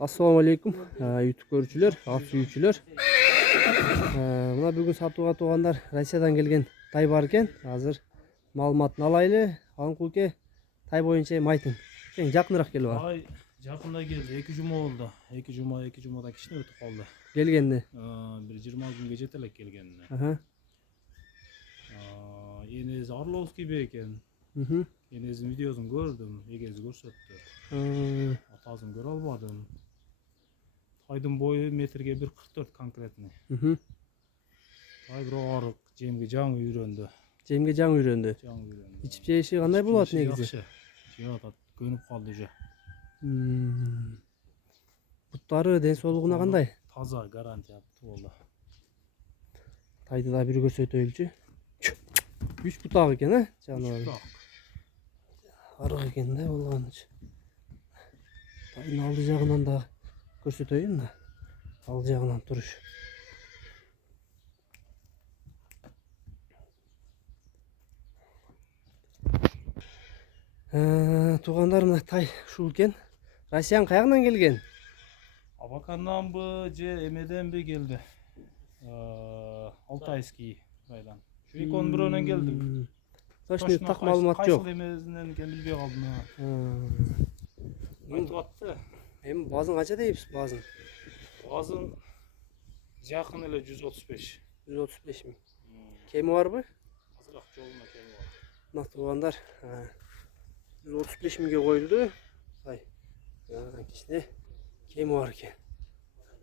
Assalamu alaikum YouTube көрүүчүлөр, ат сүйүүчүлөр. Мына бүгүн сатууга туугандар Россиядан келген тай бар экен. Азыр маалыматын алайлы. Аңкулке тай боюнча айтың. Сен жакыныраак келип ал. Ай, жакында келди. 2 жума болду. 2 жумадан кичине өтүп калды. Келгенди. Бир 20 күнгө жете элек келгенине. Энеси Орловский бекен. Энесинин видеосун көрдүм, эгези көрсөттү. Атасын көрө албадым. Тайдын бою метрге 1,44 конкретный. Тай бирок жемге жаңы үйрөндү. Жемге жаңы үйрөндү. Ичип жеши кандай болот негизи? Жеп атат, көнүп калды уже. Буттары ден соолугуна кандай? Таза, гарантия болду. Тайды да бир көрсөтөйлүчү. 3 бутак экен, жаныбар. Арык экен да болгончу. Тайдын алды жагынан да көрсөтөйүн да. Алды жагынан туруш. Туугандар, мына тай ушул экен. Россиянын каягынан келген? Абаканданбы же эмеденби келди? Алтайский райдан. Şu ikon бирөөнөн келди. Точно так маалымат жок. Кайсы эмесинен экенин билбей калдым. Айтып атты. Эми базын канча дейбиз, базын? Базын жакын эле 135. 135 миң. Кеми барбы? Азыраак жолуна кеми бар. Мына туугандар 135 миңге коюлду. Тай. Кичине кеми бар экен.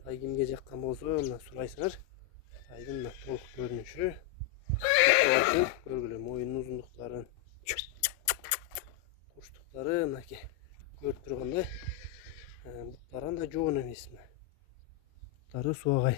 Тай кимге жаккан болсо, мына сурайсыңар. Тайдын мына толук көрүнүшү. Көргүлө, моюнун узундуктарын, куштуктары мынакей көрүп тургандай. Буттары анда жоон эмес. Буттары суагай.